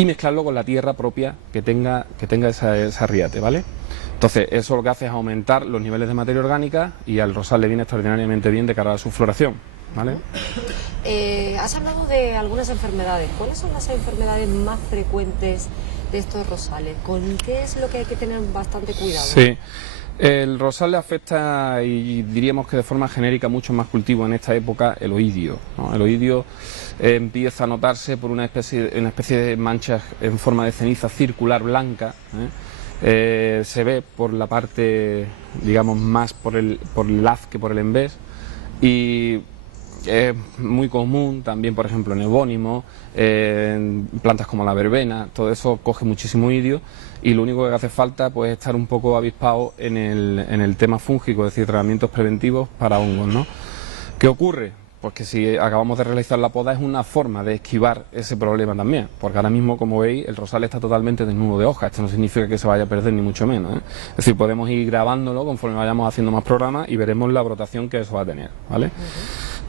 y mezclarlo con la tierra propia que tenga esa riate, ¿vale? Entonces eso lo que hace es aumentar los niveles de materia orgánica y al rosal le viene extraordinariamente bien de cara a su floración, ¿vale? Has hablado de algunas enfermedades. ¿Cuáles son las enfermedades más frecuentes de estos rosales? ¿Con qué es lo que hay que tener bastante cuidado? Sí, el rosal le afecta, y diríamos que de forma genérica, mucho más cultivo en esta época, el oidio, ¿no? El oidio empieza a notarse por una especie de manchas en forma de ceniza circular blanca, se ve por la parte, digamos, más por el haz que por el envés, y es muy común también, por ejemplo, en ebónimo, en plantas como la verbena. Todo eso coge muchísimo oidio, y lo único que hace falta, pues, es estar un poco avispado en el tema fúngico, es decir, tratamientos preventivos para hongos, ¿no? ¿Qué ocurre? Pues que si acabamos de realizar la poda es una forma de esquivar ese problema también, porque ahora mismo, como veis, el rosal está totalmente desnudo de hojas. Esto no significa que se vaya a perder, ni mucho menos, ¿eh? Es decir, podemos ir grabándolo conforme vayamos haciendo más programas y veremos la brotación que eso va a tener, ¿vale?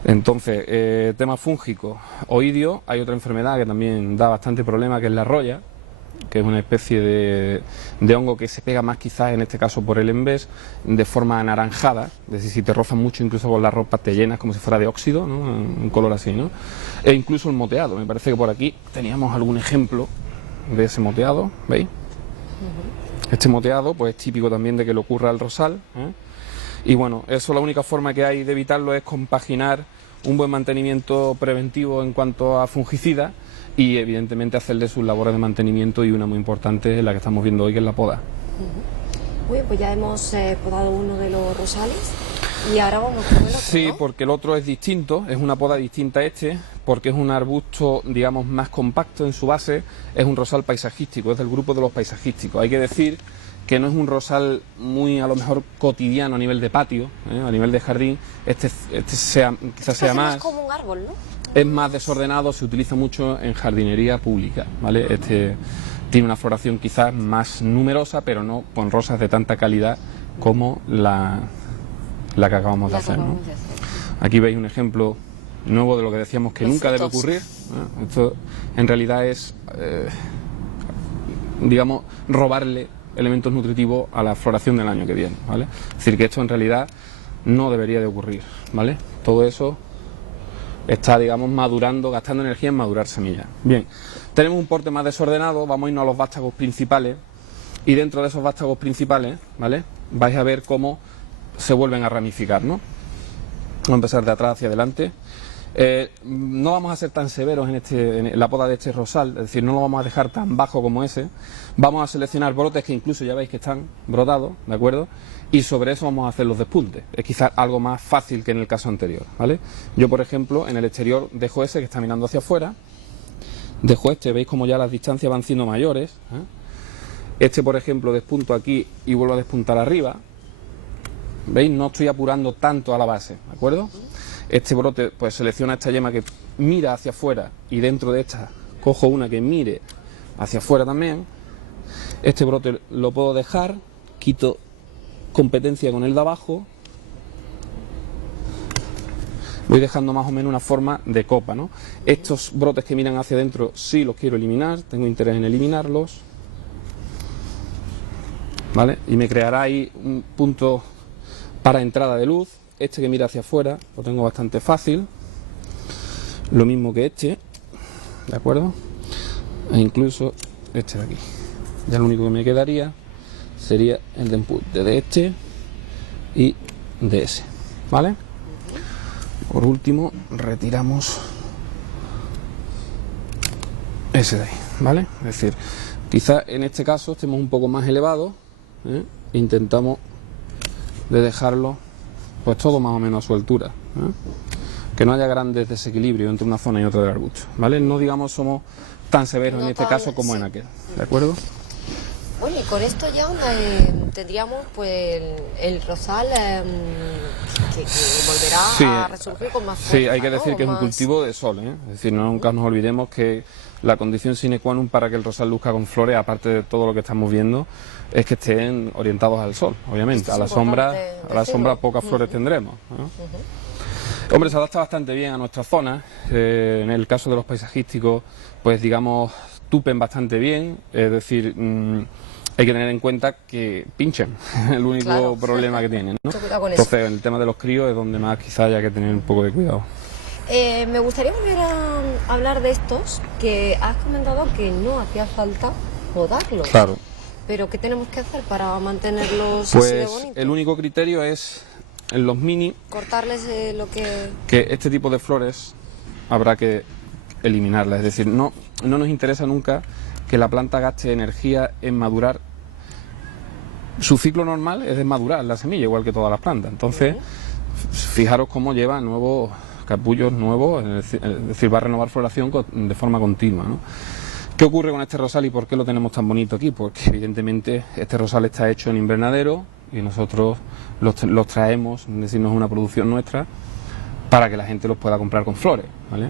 Entonces, tema fúngico, oidio. Hay otra enfermedad que también da bastante problema, que es la roya, que es una especie de hongo que se pega más quizás en este caso por el envés, de forma anaranjada, es decir, si te rozan mucho incluso con la ropa te llenas como si fuera de óxido, ¿no? Un color así, ¿no? E incluso el moteado, me parece que por aquí teníamos algún ejemplo de ese moteado, ¿veis? Este moteado pues es típico también de que le ocurra al rosal, ¿eh? Y bueno, eso, la única forma que hay de evitarlo es compaginar un buen mantenimiento preventivo en cuanto a fungicidas y evidentemente hacerle sus labores de mantenimiento, y una muy importante es la que estamos viendo hoy, que es la poda. Muy bien, pues ya hemos podado uno de los rosales y ahora vamos con el otro, Sí, ¿no? porque el otro es distinto, es una poda distinta a este, porque es un arbusto, digamos, más compacto en su base, es un rosal paisajístico, es del grupo de los paisajísticos. Hay que decir que no es un rosal muy, a lo mejor, cotidiano a nivel de patio, a nivel de jardín. Este quizás sea más... Es como un árbol, ¿no? Es más desordenado, se utiliza mucho en jardinería pública, ¿vale? Este tiene una floración quizás más numerosa, pero no con rosas de tanta calidad como la que acabamos de hacer, ¿no? Aquí veis un ejemplo nuevo de lo que decíamos que nunca debe ocurrir, ¿no? Esto en realidad es, digamos, robarle elementos nutritivos a la floración del año que viene, ¿vale? Es decir, que esto en realidad no debería de ocurrir, ¿vale? Todo eso está, digamos, madurando, gastando energía en madurar semillas. Bien, tenemos un porte más desordenado, vamos a irnos a los vástagos principales, y dentro de esos vástagos principales, ¿vale?, vais a ver cómo se vuelven a ramificar, ¿no? Vamos a empezar de atrás hacia adelante. No vamos a ser tan severos en la poda de este rosal, es decir, no lo vamos a dejar tan bajo como ese. Vamos a seleccionar brotes que incluso ya veis que están brotados, ¿de acuerdo? Y sobre eso vamos a hacer los despuntes. Es quizás algo más fácil que en el caso anterior, ¿vale? Yo, por ejemplo, en el exterior dejo ese que está mirando hacia afuera, dejo este, veis como ya las distancias van siendo mayores, ¿eh? Este, por ejemplo, despunto aquí y vuelvo a despuntar arriba. ¿Veis? No estoy apurando tanto a la base, ¿de acuerdo? Este brote, pues selecciona esta yema que mira hacia afuera, y dentro de esta cojo una que mire hacia afuera también. Este brote lo puedo dejar, quito competencia con el de abajo, voy dejando más o menos una forma de copa, ¿no? Estos brotes que miran hacia adentro sí los quiero eliminar, tengo interés en eliminarlos, ¿vale? Y me creará ahí un punto para entrada de luz. Este que mira hacia afuera lo tengo bastante fácil, lo mismo que este, ¿de acuerdo? E incluso este de aquí. Ya lo único que me quedaría sería el de empute de este y de ese, ¿vale? Por último, retiramos ese de ahí, ¿vale? Es decir, quizás en este caso estemos un poco más elevados, ¿eh? Intentamos de dejarlo pues todo más o menos a su altura, ¿eh? Que no haya grandes desequilibrios entre una zona y otra del arbusto, ¿vale? No, digamos, somos tan severos en este caso como en aquel, ¿de acuerdo? Bueno, y con esto ya tendríamos pues el rosal que volverá a resurgir con más fuerza. Sí, hay que decir que es un cultivo de sol, ¿eh? Es decir, nunca nos olvidemos que la condición sine qua non para que el rosal luzca con flores, aparte de todo lo que estamos viendo, es que estén orientados al sol, obviamente. A la sombra pocas flores tendremos, ¿no? Hombre, se adapta bastante bien a nuestra zona. En el caso de los paisajísticos, pues digamos, tupen bastante bien, es decir, hay que tener en cuenta que pinchen, el único Claro. problema que tienen, ¿no? Mucho cuidado con eso. Entonces, en el tema de los críos es donde más quizás haya que tener un poco de cuidado. Me gustaría volver a hablar de estos que has comentado que no hacía falta podarlos. Claro. Pero ¿qué tenemos que hacer para mantenerlos así de Pues bonitos? el único criterio es en los mini Cortarles lo que... que este tipo de flores habrá que eliminarlas, es decir, no nos interesa nunca que la planta gaste energía en madurar. Su ciclo normal es de madurar la semilla, igual que todas las plantas. Entonces, fijaros cómo lleva nuevos capullos nuevos, es decir, va a renovar floración de forma continua, ¿no? ¿Qué ocurre con este rosal y por qué lo tenemos tan bonito aquí? Porque evidentemente este rosal está hecho en invernadero y nosotros los traemos, es decir, no es una producción nuestra, para que la gente los pueda comprar con flores, ¿vale?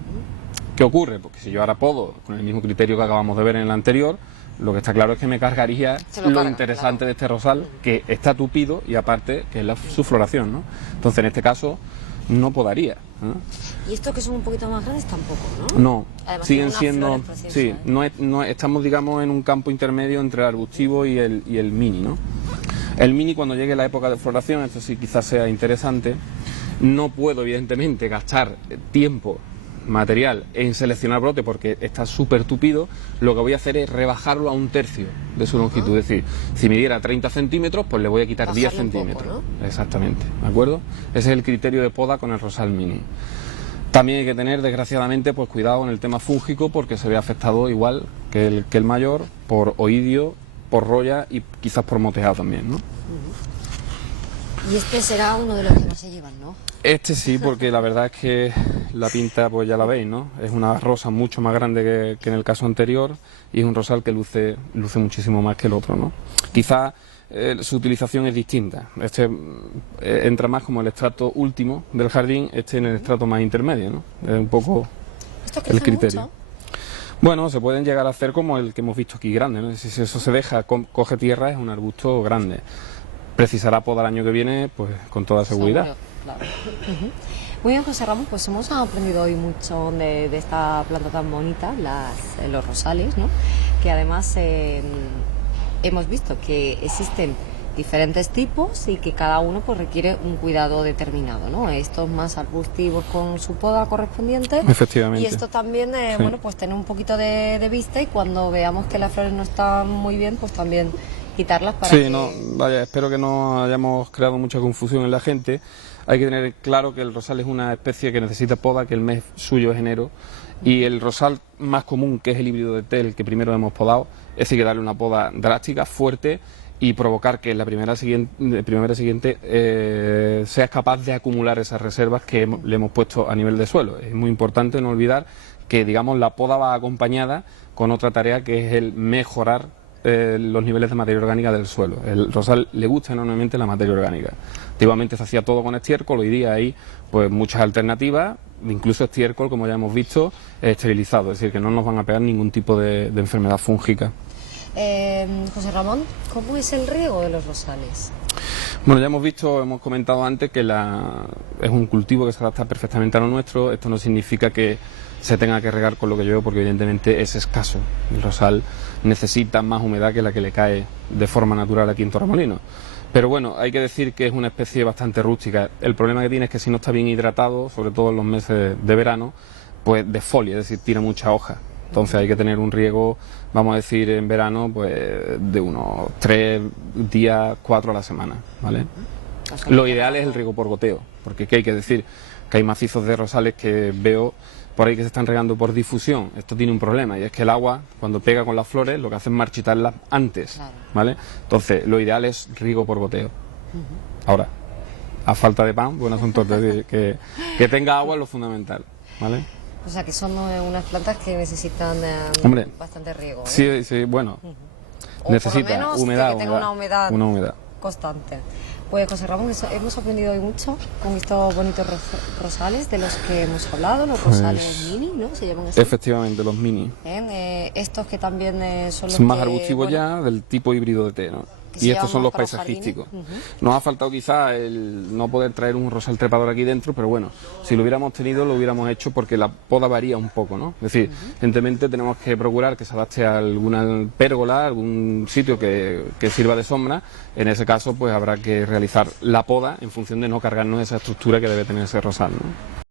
¿Qué ocurre? Porque si yo ahora podo, con el mismo criterio que acabamos de ver en el anterior, lo que está claro es que me cargaría Se lo lo carga, interesante claro. de este rosal, que está tupido y aparte que es su floración, ¿no? Entonces en este caso no podaría, ¿no? Y estos que son un poquito más grandes tampoco, ¿no? No, Además, siguen tienen unas siendo, flores preciosas, sí, ¿eh? no estamos, digamos, en un campo intermedio entre el arbustivo y el mini, ¿no? El mini, cuando llegue la época de floración, esto sí quizás sea interesante, no puedo evidentemente gastar tiempo, material en seleccionar brote porque está súper tupido. Lo que voy a hacer es rebajarlo a 1/3 de su longitud, es decir, si midiera 30 centímetros, pues le voy a quitar 10 Bajarle un poco, centímetros. ¿no? Exactamente, ¿de acuerdo? Ese es el criterio de poda con el rosal mini. También hay que tener, desgraciadamente, pues cuidado en el tema fúngico porque se ve afectado igual que el mayor por oidio, por roya y quizás por moteado también, ¿no? Y este será uno de los que no se llevan, ¿no? Este sí, porque la verdad es que la pinta, pues ya la veis, ¿no? Es una rosa mucho más grande que en el caso anterior y es un rosal que luce muchísimo más que el otro, ¿no? Quizás su utilización es distinta. Este entra más como el estrato último del jardín, este en el estrato más intermedio, ¿no? Es un poco ¿Estos el crecen criterio. mucho? Bueno, se pueden llegar a hacer como el que hemos visto aquí grande, ¿no? Si eso se deja, coge tierra, es un arbusto grande. Precisará poda el año que viene, pues con toda seguridad. Seguro, claro. Muy bien, José Ramón, pues hemos aprendido hoy mucho de esta planta tan bonita, los rosales, ¿no? Que además hemos visto que existen diferentes tipos y que cada uno pues requiere un cuidado determinado, ¿no? Estos más arbustivos con su poda correspondiente. Efectivamente. Y esto también, Sí. bueno, pues tener un poquito de vista y cuando veamos que las flores no están muy bien, pues también quitarlas para Sí, que... no, vaya, espero que no hayamos creado mucha confusión en la gente. Hay que tener claro que el rosal es una especie que necesita poda, que el mes suyo es enero, y el rosal más común, que es el híbrido de té, el que primero hemos podado, es hay que darle una poda drástica, fuerte, y provocar que en la primavera siguiente seas capaz de acumular esas reservas que le hemos puesto a nivel de suelo. Es muy importante no olvidar que, digamos, la poda va acompañada con otra tarea que es el mejorar los niveles de materia orgánica del suelo. El rosal le gusta enormemente la materia orgánica. Antiguamente se hacía todo con estiércol, hoy día hay pues muchas alternativas, incluso estiércol, como ya hemos visto, esterilizado, es decir, que no nos van a pegar ningún tipo de enfermedad fúngica. José Ramón, ¿cómo es el riego de los rosales? Bueno, ya hemos visto, hemos comentado antes que es un cultivo que se adapta perfectamente a lo nuestro. Esto no significa que se tenga que regar con lo que llueve, porque evidentemente es escaso. El rosal necesita más humedad que la que le cae de forma natural aquí en Torremolinos. Pero bueno, hay que decir que es una especie bastante rústica. El problema que tiene es que si no está bien hidratado, sobre todo en los meses de verano, pues desfolia, es decir, tira mucha hoja. Entonces hay que tener un riego, vamos a decir, en verano, pues de unos 3 días, 4 a la semana, ¿vale? Lo ideal es el riego por goteo, porque ¿qué hay que decir? Que hay macizos de rosales que veo por ahí que se están regando por difusión. Esto tiene un problema, y es que el agua, cuando pega con las flores, lo que hace es marchitarlas antes, Claro. ¿vale? Entonces, lo ideal es riego por goteo. Ahora, a falta de pan, buenas son tortas, es decir, que tenga agua es lo fundamental, ¿vale? O sea, que son unas plantas que necesitan Hombre, bastante riego, ¿eh? Sí, sí, bueno, O necesita por lo menos humedad, que tenga una humedad una humedad. constante. Pues José Ramón, hemos aprendido hoy mucho con estos bonitos rosales de los que hemos hablado, los rosales mini, ¿no? Se llaman así. Efectivamente, los mini. Estos que también son los Son más que, arbustivos bueno, ya, del tipo híbrido de té, ¿no? Que y estos son los para los jardines. paisajísticos. Nos ha faltado quizá el no poder traer un rosal trepador aquí dentro, pero bueno, si lo hubiéramos tenido lo hubiéramos hecho porque la poda varía un poco, ¿no? Es decir, evidentemente tenemos que procurar que se adapte a alguna pérgola, algún sitio que sirva de sombra. En ese caso pues habrá que realizar la poda en función de no cargarnos esa estructura que debe tener ese rosal, ¿no?